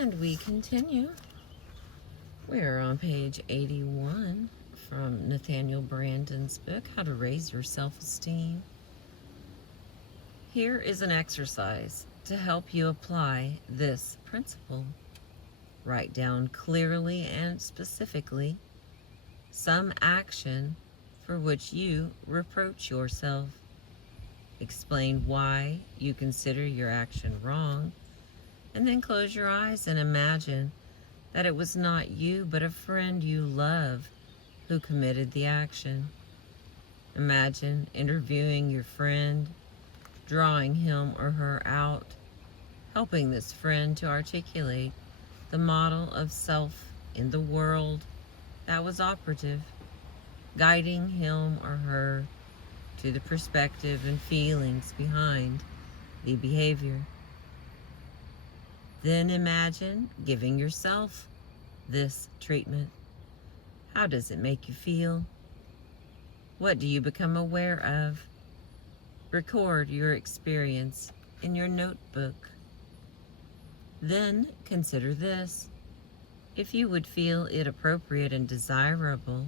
And we continue. We're on page 81 from Nathaniel Brandon's book, How to Raise Your Self-Esteem. Here is an exercise to help you apply this principle. Write down clearly and specifically some action for which you reproach yourself. Explain why you consider your action wrong, and then close your eyes and imagine that it was not you but a friend you love who committed the action. Imagine interviewing your friend, drawing him or her out, helping this friend to articulate the model of self in the world that was operative, guiding him or her to the perspective and feelings behind the behavior. Then imagine giving yourself this treatment. How does it make you feel? What do you become aware of? Record your experience in your notebook. Then consider this. If you would feel it appropriate and desirable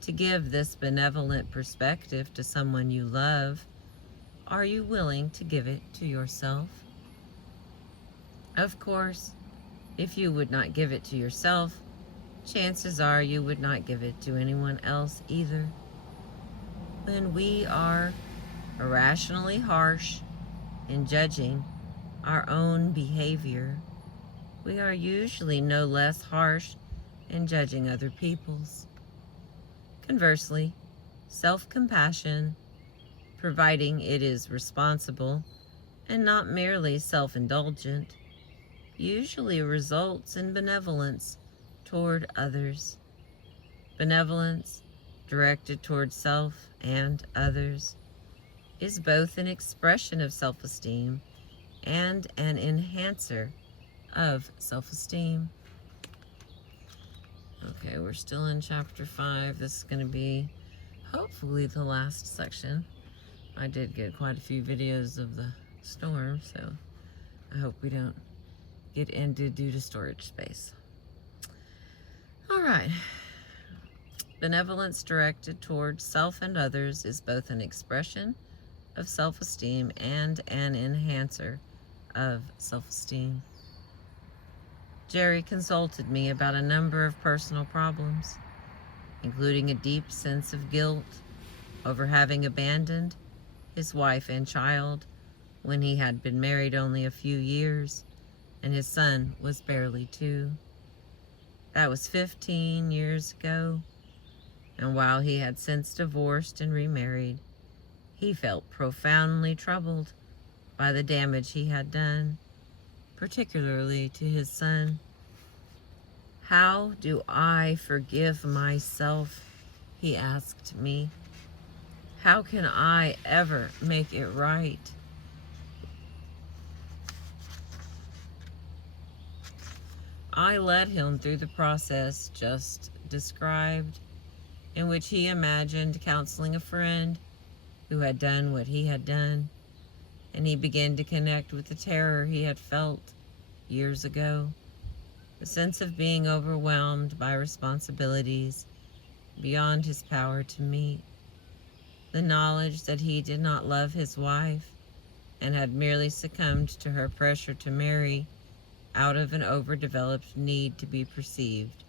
to give this benevolent perspective to someone you love, are you willing to give it to yourself? Of course, if you would not give it to yourself, chances are you would not give it to anyone else either. When we are irrationally harsh in judging our own behavior, we are usually no less harsh in judging other people's. Conversely, self-compassion, providing it is responsible and not merely self-indulgent, usually results in benevolence toward others. Benevolence directed toward self and others is both an expression of self-esteem and an enhancer of self-esteem. Okay, we're still in chapter 5. This is going to be hopefully the last section. I did get quite a few videos of the storm, so I hope we don't get ended due to storage space. All right. Benevolence directed towards self and others is both an expression of self-esteem and an enhancer of self-esteem. Jerry consulted me about a number of personal problems, including a deep sense of guilt over having abandoned his wife and child when he had been married only a few years and his son was barely 2. That was 15 years ago, and while he had since divorced and remarried, he felt profoundly troubled by the damage he had done, particularly to his son. How do I forgive myself? He asked me. How can I ever make it right? I led him through the process just described, in which he imagined counseling a friend who had done what he had done, and he began to connect with the terror he had felt years ago, the sense of being overwhelmed by responsibilities beyond his power to meet, the knowledge that he did not love his wife and had merely succumbed to her pressure to marry out of an overdeveloped need to be perceived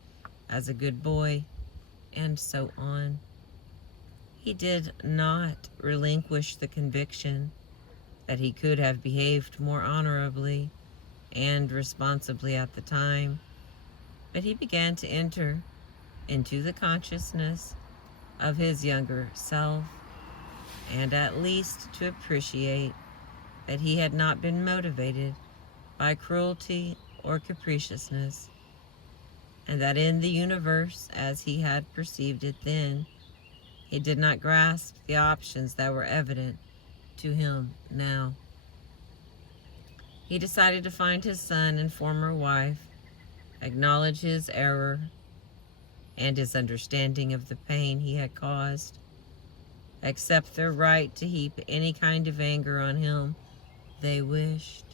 as a good boy, and so on. He did not relinquish the conviction that he could have behaved more honorably and responsibly at the time, but he began to enter into the consciousness of his younger self, and at least to appreciate that he had not been motivated by cruelty or capriciousness, and that in the universe as he had perceived it then, he did not grasp the options that were evident to him now. He decided to find his son and former wife, acknowledge his error and his understanding of the pain he had caused, accept their right to heap any kind of anger on him they wished.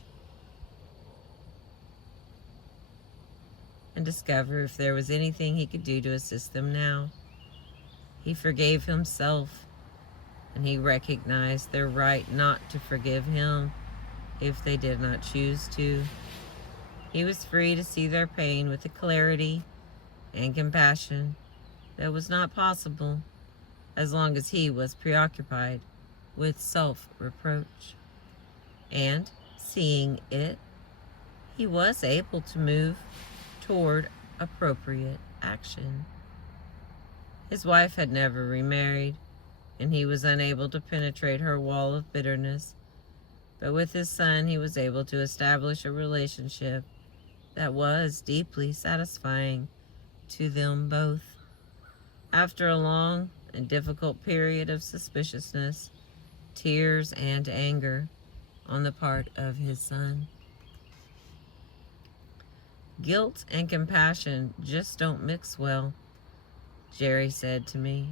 discover if there was anything he could do to assist them now. He forgave himself, and he recognized their right not to forgive him if they did not choose to. He was free to see their pain with a clarity and compassion that was not possible as long as he was preoccupied with self-reproach. And, seeing it, he was able to move toward appropriate action. His wife had never remarried, and he was unable to penetrate her wall of bitterness. But with his son, he was able to establish a relationship that was deeply satisfying to them both. After a long and difficult period of suspiciousness, tears, and anger on the part of his son. Guilt and compassion just don't mix well, Jerry said to me.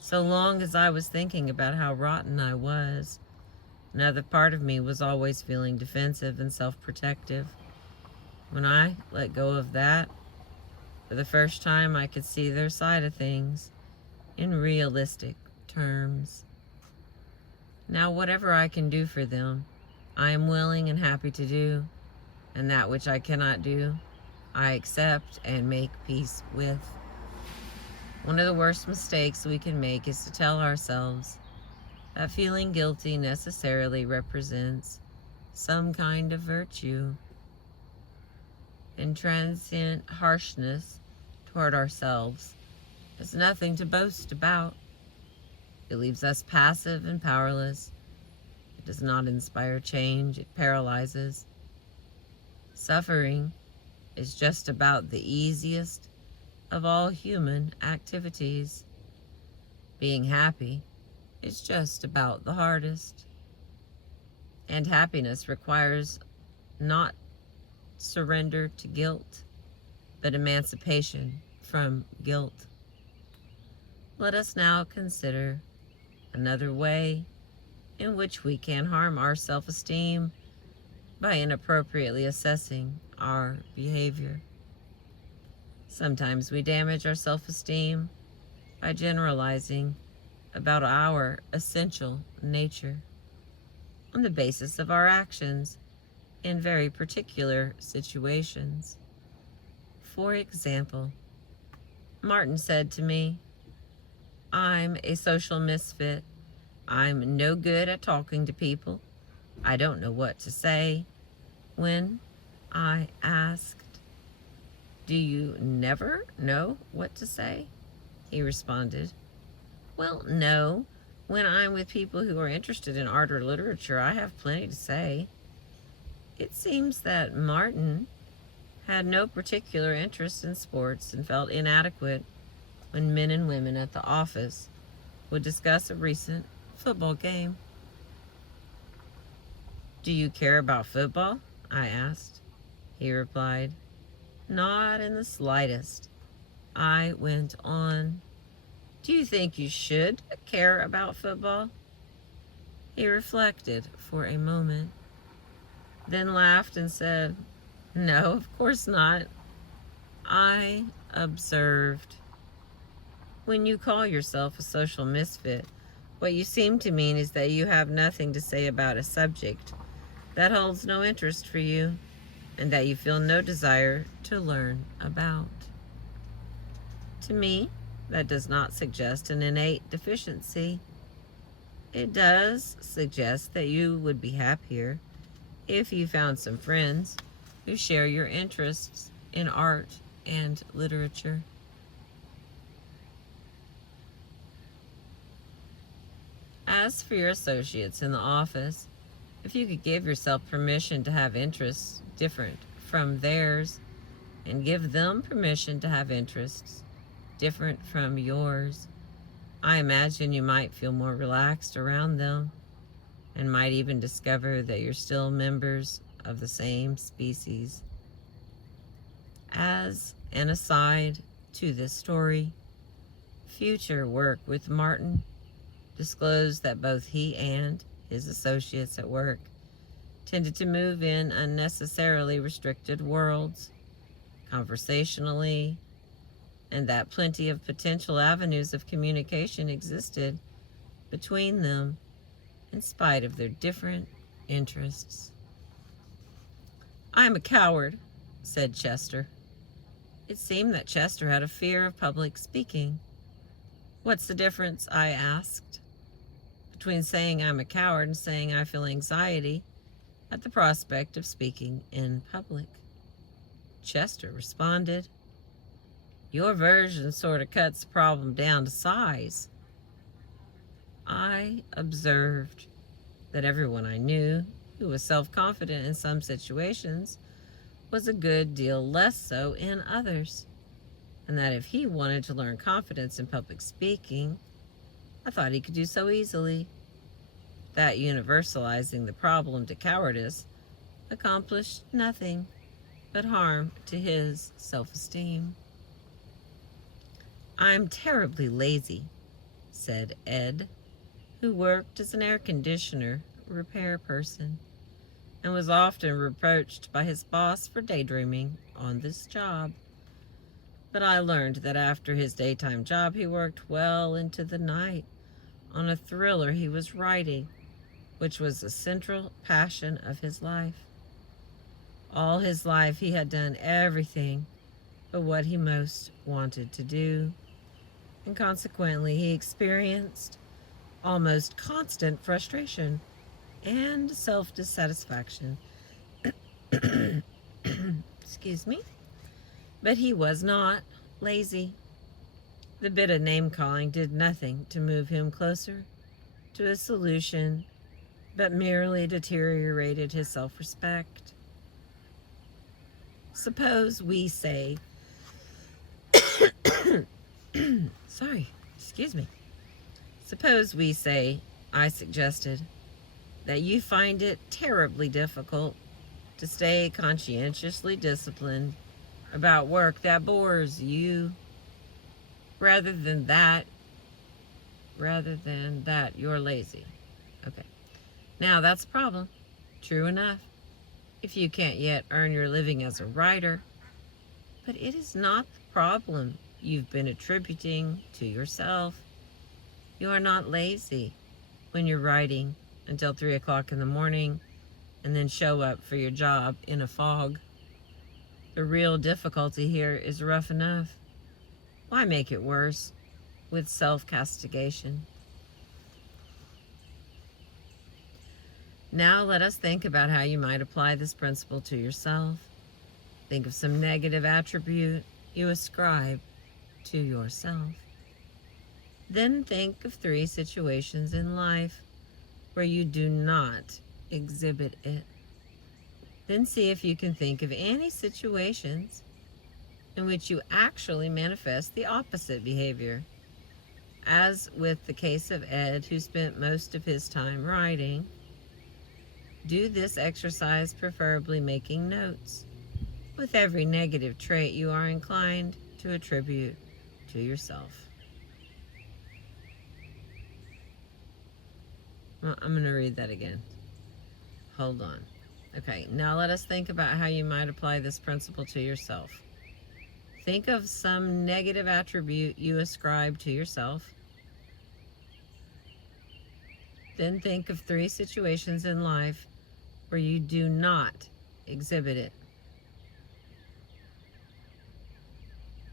So long as I was thinking about how rotten I was, another part of me was always feeling defensive and self-protective. When I let go of that, for the first time I could see their side of things in realistic terms. Now whatever I can do for them, I am willing and happy to do, and that which I cannot do, I accept and make peace with. One of the worst mistakes we can make is to tell ourselves that feeling guilty necessarily represents some kind of virtue. And transient harshness toward ourselves is nothing to boast about. It leaves us passive and powerless. It does not inspire change, it paralyzes. Suffering is just about the easiest of all human activities. Being happy is just about the hardest. And happiness requires not surrender to guilt, but emancipation from guilt. Let us now consider another way in which we can harm our self-esteem by inappropriately assessing our behavior. Sometimes we damage our self-esteem by generalizing about our essential nature on the basis of our actions in very particular situations. For example, Martin said to me, "I'm a social misfit. I'm no good at talking to people. I don't know what to say." When I asked, "Do you never know what to say?" he responded, "Well, no. When I'm with people who are interested in art or literature, I have plenty to say." It seems that Martin had no particular interest in sports and felt inadequate when men and women at the office would discuss a recent football game. "Do you care about football?" I asked. He replied, "Not in the slightest." I went on, "Do you think you should care about football?" He reflected for a moment, then laughed and said, "No, of course not." I observed, "When you call yourself a social misfit, what you seem to mean is that you have nothing to say about a subject that holds no interest for you, and that you feel no desire to learn about." To me, that does not suggest an innate deficiency. It does suggest that you would be happier if you found some friends who share your interests in art and literature. As for your associates in the office, if you could give yourself permission to have interests different from theirs, and give them permission to have interests different from yours, I imagine you might feel more relaxed around them, and might even discover that you're still members of the same species. As an aside to this story, future work with Martin disclosed that both he and his associates at work tended to move in unnecessarily restricted worlds, conversationally, and that plenty of potential avenues of communication existed between them in spite of their different interests. "I'm a coward," said Chester. It seemed that Chester had a fear of public speaking. "What's the difference," I asked, "between saying I'm a coward and saying I feel anxiety at the prospect of speaking in public?" Chester responded, "Your version sort of cuts the problem down to size." I observed that everyone I knew who was self-confident in some situations was a good deal less so in others, and that if he wanted to learn confidence in public speaking, I thought he could do so easily. That universalizing the problem to cowardice accomplished nothing but harm to his self-esteem. "I'm terribly lazy," said Ed, who worked as an air conditioner repair person and was often reproached by his boss for daydreaming on this job. But I learned that after his daytime job, he worked well into the night on a thriller he was writing, which was the central passion of his life. All his life, he had done everything but what he most wanted to do, and consequently, he experienced almost constant frustration and self-dissatisfaction. Excuse me. But he was not lazy. The bit of name-calling did nothing to move him closer to a solution, but merely deteriorated his self-respect. Suppose we say, Suppose we say, I suggested, that you find it terribly difficult to stay conscientiously disciplined about work that bores you. Rather than that, you're lazy. Okay. Now that's a problem. True enough, if you can't yet earn your living as a writer. But it is not the problem you've been attributing to yourself. You are not lazy when you're writing until 3 o'clock in the morning and then show up for your job in a fog. The real difficulty here is rough enough. Why make it worse with self-castigation? Now let us think about how you might apply this principle to yourself. Think of some negative attribute you ascribe to yourself. Then think of 3 situations in life where you do not exhibit it. Then see if you can think of any situations in which you actually manifest the opposite behavior. As with the case of Ed, who spent most of his time writing, do this exercise, preferably making notes, with every negative trait you are inclined to attribute to yourself. Well, I'm going to read that again. Hold on. Okay, now let us think about how you might apply this principle to yourself. Think of some negative attribute you ascribe to yourself. Then think of 3 situations in life where you do not exhibit it.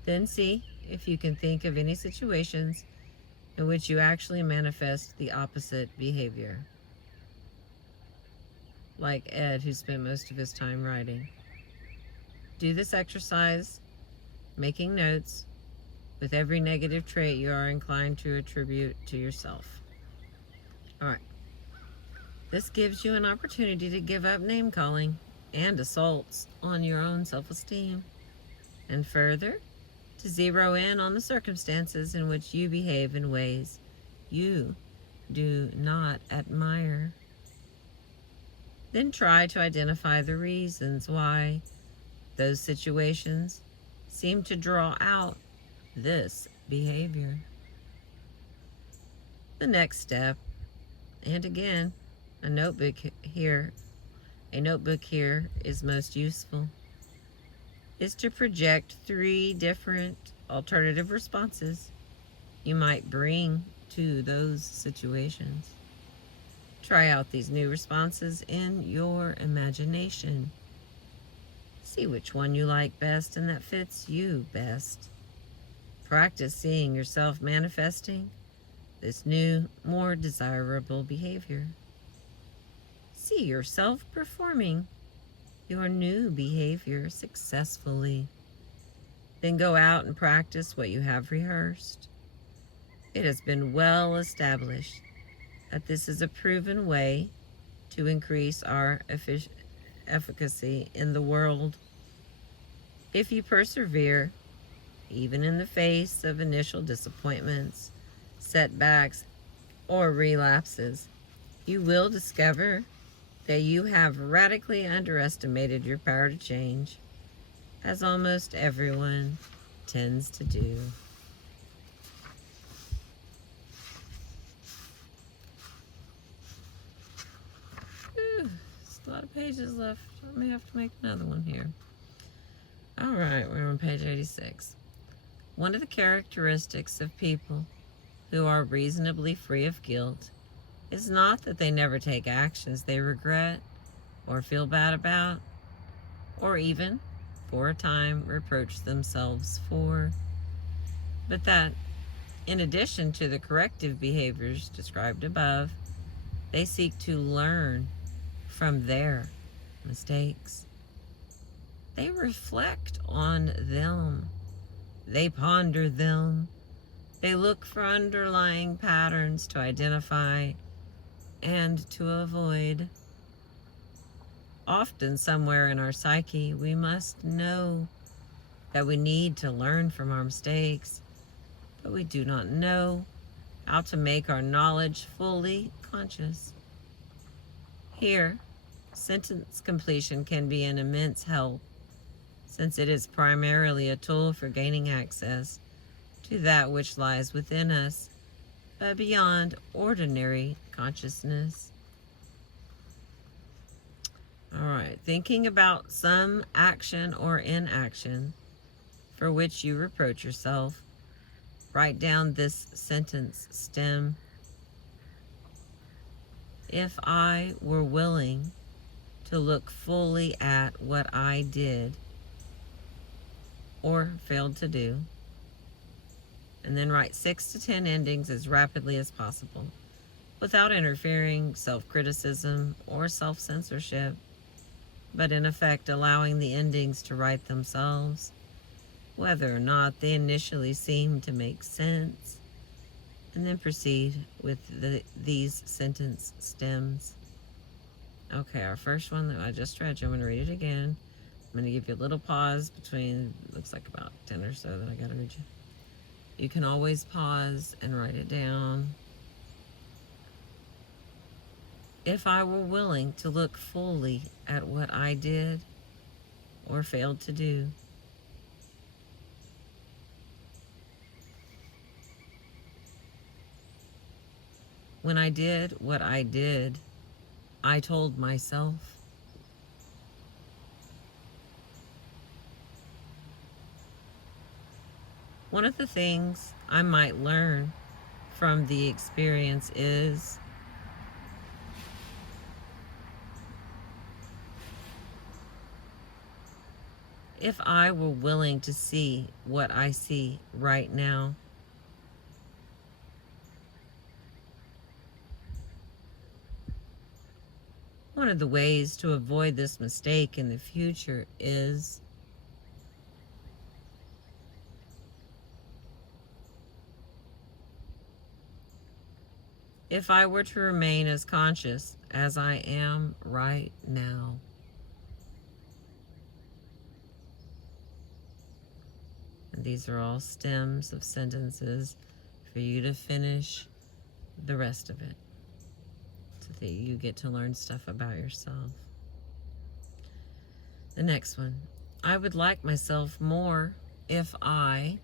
Then see if you can think of any situations in which you actually manifest the opposite behavior. Like Ed, who spent most of his time writing. Do this exercise, making notes, with every negative trait you are inclined to attribute to yourself. All right. This gives you an opportunity to give up name-calling and assaults on your own self-esteem, and further, to zero in on the circumstances in which you behave in ways you do not admire. Then try to identify the reasons why those situations seem to draw out this behavior. The next step, and again, a notebook here is most useful. is to project 3 different alternative responses you might bring to those situations. Try out these new responses in your imagination. See which one you like best and that fits you best. Practice seeing yourself manifesting this new, more desirable behavior. See yourself performing your new behavior successfully. Then go out and practice what you have rehearsed. It has been well established that this is a proven way to increase our efficacy in the world. If you persevere, even in the face of initial disappointments, setbacks, or relapses, you will discover that you have radically underestimated your power to change, as almost everyone tends to do. Whew, there's a lot of pages left. I may have to make another one here. All right, we're on page 86. One of the characteristics of people who are reasonably free of guilt is not that they never take actions they regret or feel bad about, or even, for a time, reproach themselves for, but that, in addition to the corrective behaviors described above, they seek to learn from their mistakes. They reflect on them. They ponder them. They look for underlying patterns to identify and to avoid. Often, somewhere in our psyche, we must know that we need to learn from our mistakes, but we do not know how to make our knowledge fully conscious. Here, sentence completion can be an immense help, since it is primarily a tool for gaining access to that which lies within us, but beyond ordinary consciousness. All right, thinking about some action or inaction for which you reproach yourself, write down this sentence stem. If I were willing to look fully at what I did or failed to do, and then write 6 to 10 endings as rapidly as possible, without interfering, self-criticism, or self-censorship, but in effect allowing the endings to write themselves, whether or not they initially seem to make sense, and then proceed with these sentence stems. Okay, our first one that I just read you, I'm going to read it again. I'm going to give you a little pause between, looks like about 10 or so that I got to read you. You can always pause and write it down. If I were willing to look fully at what I did or failed to do, when I did what I did, I told myself, one of the things I might learn from the experience is if I were willing to see what I see right now, one of the ways to avoid this mistake in the future is if I were to remain as conscious as I am right now. And these are all stems of sentences for you to finish the rest of it, so that you get to learn stuff about yourself. The next one, I would like myself more if I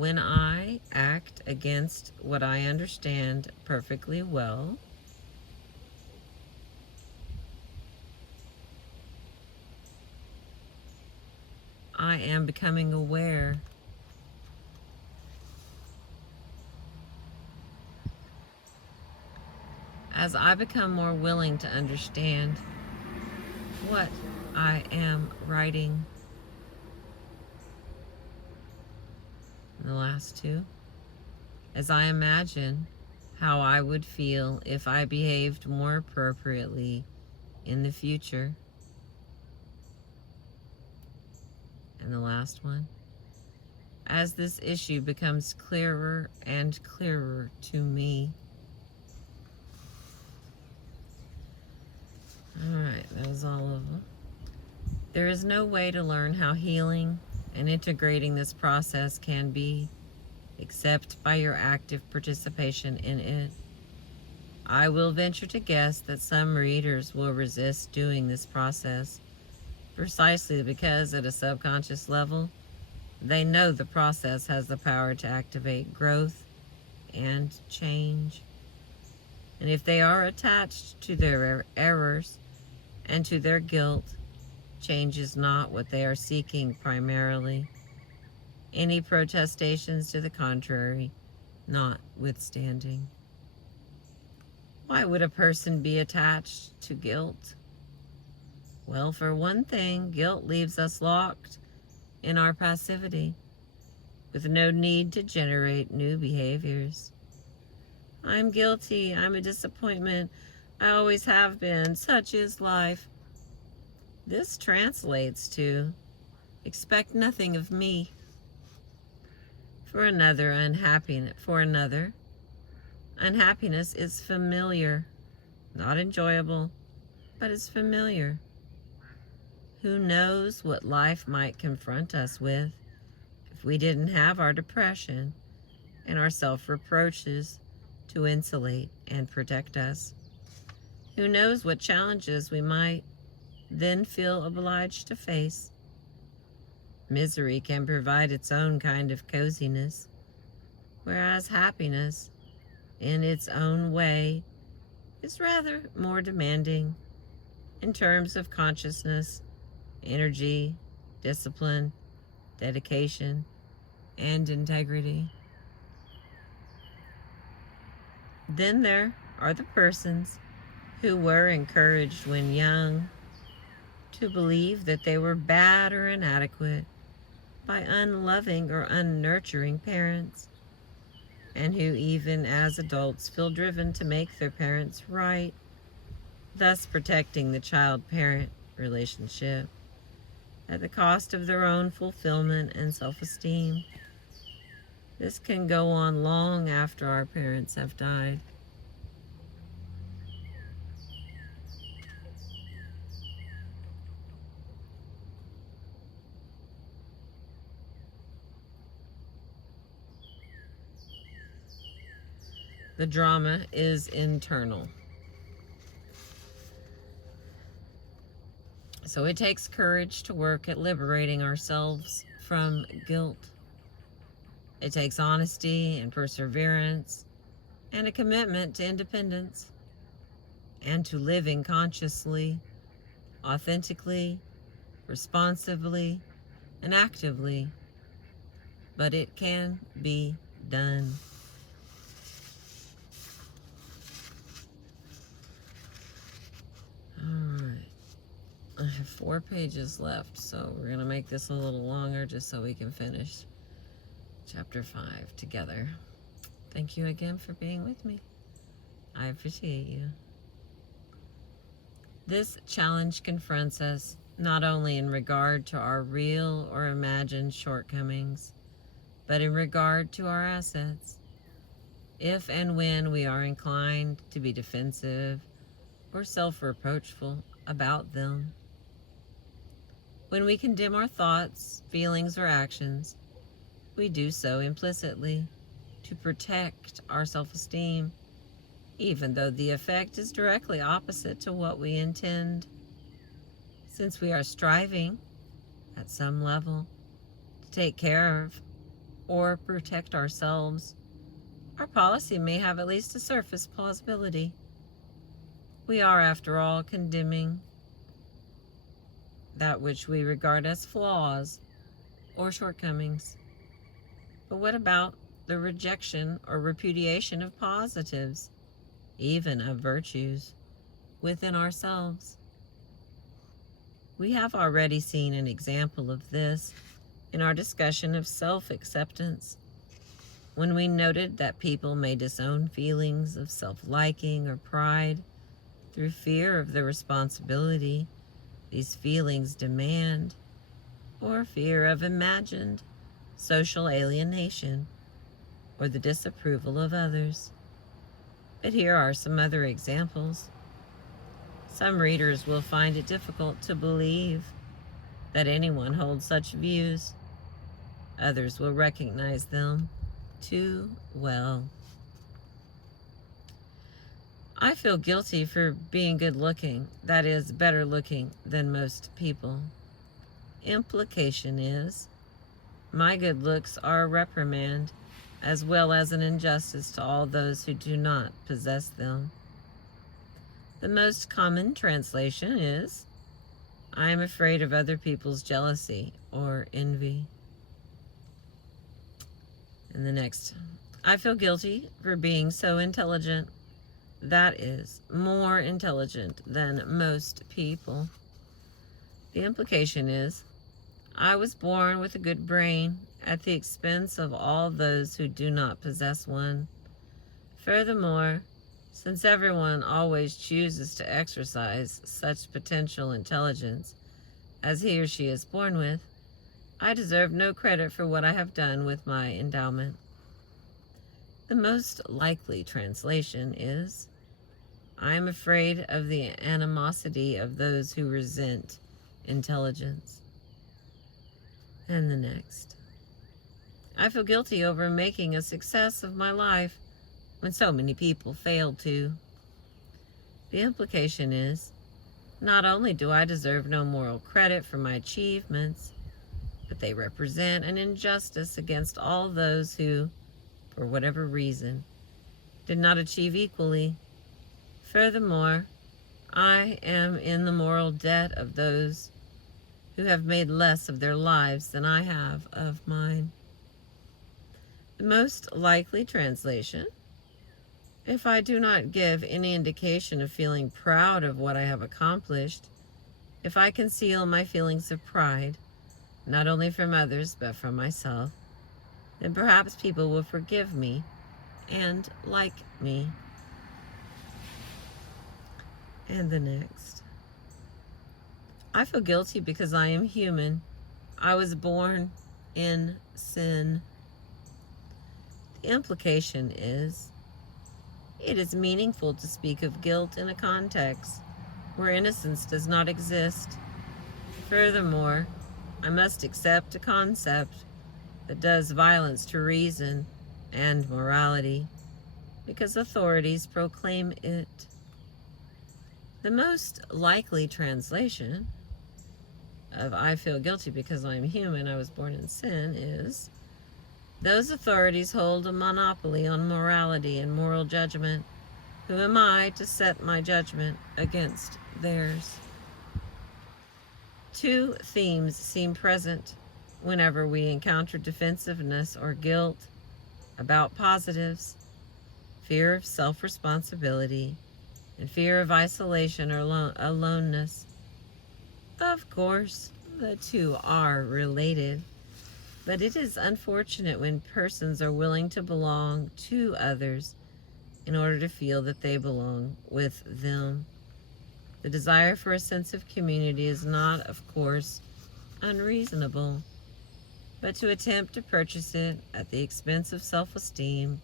When I act against what I understand perfectly well, I am becoming aware as I become more willing to understand what I am writing. The last two, as I imagine how I would feel if I behaved more appropriately in the future. And the last one, as this issue becomes clearer and clearer to me. Alright, that was all of them. There is no way to learn how healing and integrating this process can be except by your active participation in it. I will venture to guess that some readers will resist doing this process precisely because at a subconscious level, they know the process has the power to activate growth and change. And if they are attached to their errors and to their guilt, change is not what they are seeking primarily. Any protestations to the contrary notwithstanding. Why would a person be attached to guilt? Well, for one thing, guilt leaves us locked in our passivity with no need to generate new behaviors. I'm guilty. I'm a disappointment. I always have been. Such is life. This translates to expect nothing of me. For another, unhappiness is familiar, not enjoyable, but it's familiar. Who knows what life might confront us with if we didn't have our depression and our self-reproaches to insulate and protect us? Who knows what challenges we might then feel obliged to face? Misery can provide its own kind of coziness, whereas happiness, in its own way, is rather more demanding in terms of consciousness, energy, discipline, dedication, and integrity. Then there are the persons who were encouraged when young to believe that they were bad or inadequate by unloving or unnurturing parents, and who even as adults feel driven to make their parents right, thus protecting the child-parent relationship at the cost of their own fulfillment and self-esteem. This can go on long after our parents have died. The drama is internal. So it takes courage to work at liberating ourselves from guilt. It takes honesty and perseverance and a commitment to independence and to living consciously, authentically, responsively, and actively. But it can be done. I have 4 pages left, so we're going to make this a little longer just so we can finish chapter 5 together. Thank you again for being with me. I appreciate you. This challenge confronts us not only in regard to our real or imagined shortcomings, but in regard to our assets. If and when we are inclined to be defensive or self-reproachful about them, when we condemn our thoughts, feelings, or actions, we do so implicitly to protect our self-esteem, even though the effect is directly opposite to what we intend. Since we are striving, at some level, to take care of or protect ourselves, our policy may have at least a surface plausibility. We are, after all, condemning that which we regard as flaws or shortcomings. But what about the rejection or repudiation of positives, even of virtues, within ourselves? We have already seen an example of this in our discussion of self-acceptance, when we noted that people may disown feelings of self-liking or pride through fear of the responsibility these feelings demand, or fear of imagined social alienation or the disapproval of others. But here are some other examples. Some readers will find it difficult to believe that anyone holds such views. Others will recognize them too well. I feel guilty for being good looking, that is, better looking than most people. Implication is, my good looks are a reprimand, as well as an injustice to all those who do not possess them. The most common translation is, I am afraid of other people's jealousy or envy. And the next, I feel guilty for being so intelligent, that is, more intelligent than most people. The implication is, I was born with a good brain at the expense of all those who do not possess one. Furthermore, since everyone always chooses to exercise such potential intelligence as he or she is born with, I deserve no credit for what I have done with my endowment. The most likely translation is, I am afraid of the animosity of those who resent intelligence. And the next, I feel guilty over making a success of my life when so many people failed to. The implication is, not only do I deserve no moral credit for my achievements, but they represent an injustice against all those who, for whatever reason, did not achieve equally. Furthermore, I am in the moral debt of those who have made less of their lives than I have of mine. The most likely translation, if I do not give any indication of feeling proud of what I have accomplished, if I conceal my feelings of pride, not only from others but from myself, then perhaps people will forgive me and like me. And the next, I feel guilty because I am human. I was born in sin. The implication is, it is meaningful to speak of guilt in a context where innocence does not exist. Furthermore, I must accept a concept that does violence to reason and morality because authorities proclaim it. The most likely translation of I feel guilty because I'm human, I was born in sin is, those authorities hold a monopoly on morality and moral judgment. Who am I to set my judgment against theirs? Two themes seem present whenever we encounter defensiveness or guilt about positives: fear of self-responsibility and fear of isolation or aloneness. Of course, the two are related, but it is unfortunate when persons are willing to belong to others in order to feel that they belong with them. The desire for a sense of community is not, of course, unreasonable, but to attempt to purchase it at the expense of self-esteem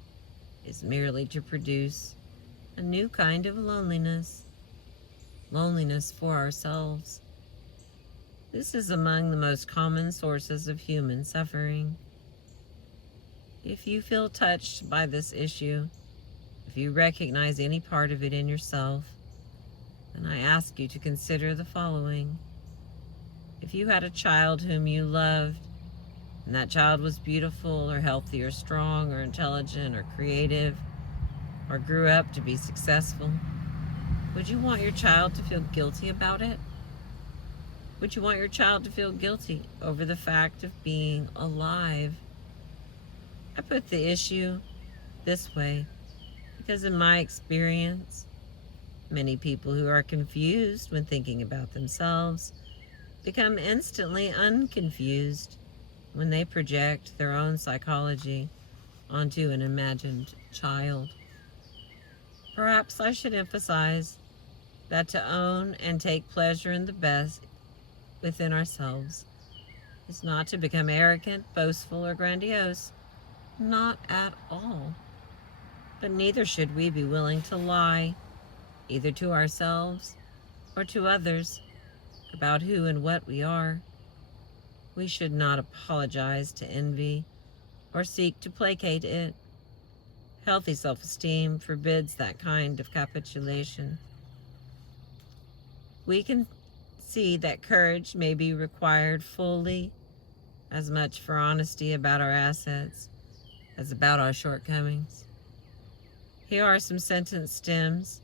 is merely to produce a new kind of loneliness for ourselves. This is among the most common sources of human suffering. If you feel touched by this issue, if you recognize any part of it in yourself, then I ask you to consider the following. If you had a child whom you loved, and that child was beautiful or healthy or strong or intelligent or creative or grew up to be successful, would you want your child to feel guilty about it? Would you want your child to feel guilty over the fact of being alive? I put the issue this way because in my experience, many people who are confused when thinking about themselves become instantly unconfused when they project their own psychology onto an imagined child. Perhaps I should emphasize that to own and take pleasure in the best within ourselves is not to become arrogant, boastful, or grandiose. Not at all. But neither should we be willing to lie, either to ourselves or to others, about who and what we are. We should not apologize to envy or seek to placate it. Healthy self-esteem forbids that kind of capitulation. We can see that courage may be required fully as much for honesty about our assets as about our shortcomings. Here are some sentence stems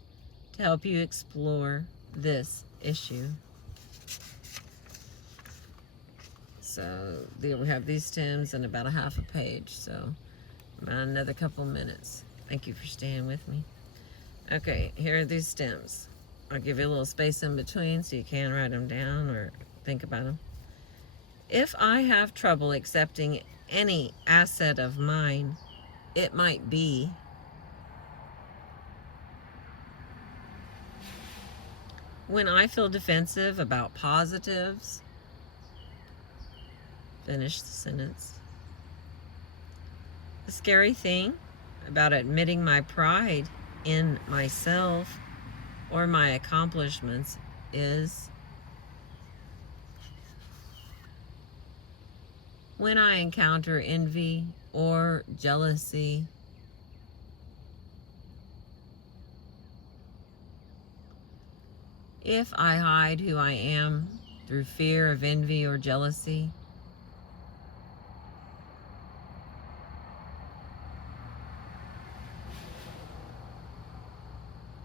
to help you explore this issue. So there we have these stems in about a half a page, so about another couple minutes. Thank you for staying with me. Okay, here are these stems. I'll give you a little space in between so you can write them down or think about them. If I have trouble accepting any asset of mine, it might be when I feel defensive about positives. Finish the sentence. The scary thing about admitting my pride in myself or my accomplishments is when I encounter envy or jealousy. If I hide who I am through fear of envy or jealousy,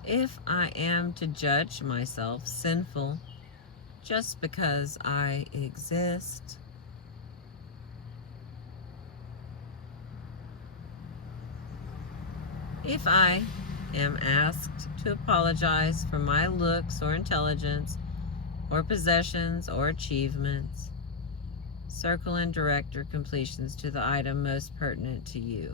if I am to judge myself sinful just because I exist, if I am asked to apologize for my looks or intelligence or possessions or achievements, circle and direct your completions to the item most pertinent to you.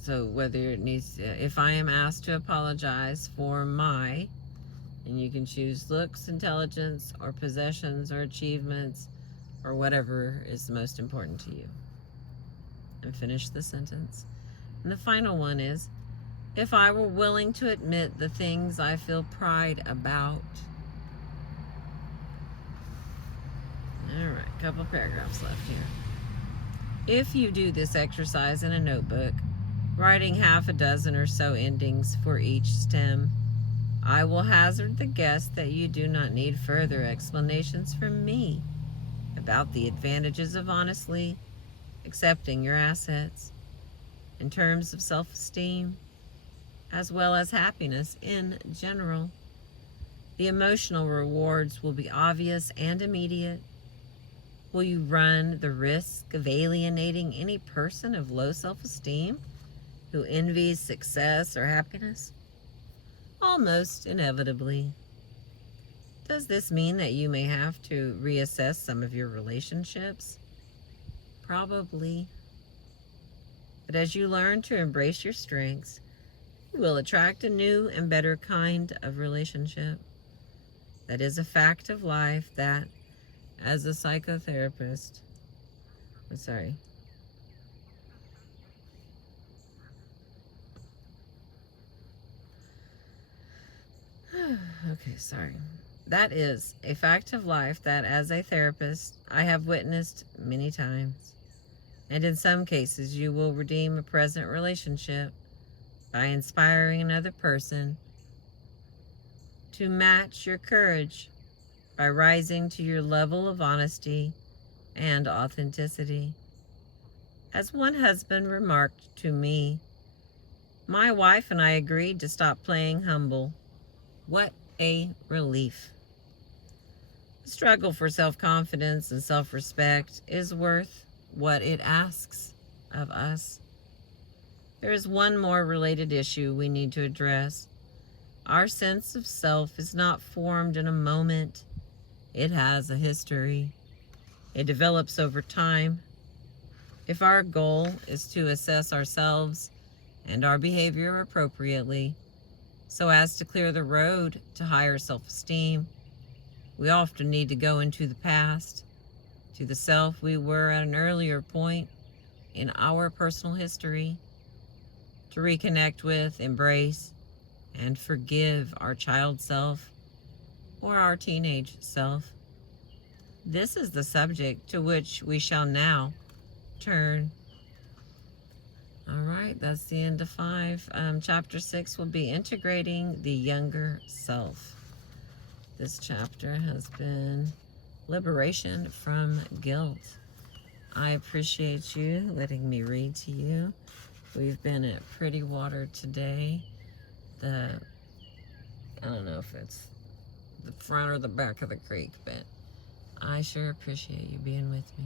So whether it needs, if I am asked to apologize for my, and you can choose looks, intelligence, or possessions, or achievements, or whatever is the most important to you. And finish the sentence. And the final one is, if I were willing to admit the things I feel pride about. All right, a couple paragraphs left here. If you do this exercise in a notebook, writing half a dozen or so endings for each stem, I will hazard the guess that you do not need further explanations from me about the advantages of honestly accepting your assets in terms of self-esteem, as well as happiness in general. The emotional rewards will be obvious and immediate. Will you run the risk of alienating any person of low self-esteem who envies success or happiness? Almost inevitably. Does this mean that you may have to reassess some of your relationships? Probably. But as you learn to embrace your strengths, you will attract a new and better kind of relationship. That is a fact of life that, as a psychotherapist, That is a fact of life that, as a therapist, I have witnessed many times. And in some cases, you will redeem a present relationship by inspiring another person to match your courage by rising to your level of honesty and authenticity. As one husband remarked to me, my wife and I agreed to stop playing humble. What a relief. The struggle for self-confidence and self-respect is worth what it asks of us. There is one more related issue we need to address. Our sense of self is not formed in a moment. It has a history. It develops over time. If our goal is to assess ourselves and our behavior appropriately, so as to clear the road to higher self-esteem, we often need to go into the past, to the self we were at an earlier point in our personal history, to reconnect with, embrace, and forgive our child self or our teenage self. This is the subject to which we shall now turn. All right, that's the end of 5. Chapter 6 will be integrating the younger self. This chapter has been liberation from guilt. I appreciate you letting me read to you. We've been at Pretty Water today. I don't know if it's the front or the back of the creek, but I sure appreciate you being with me.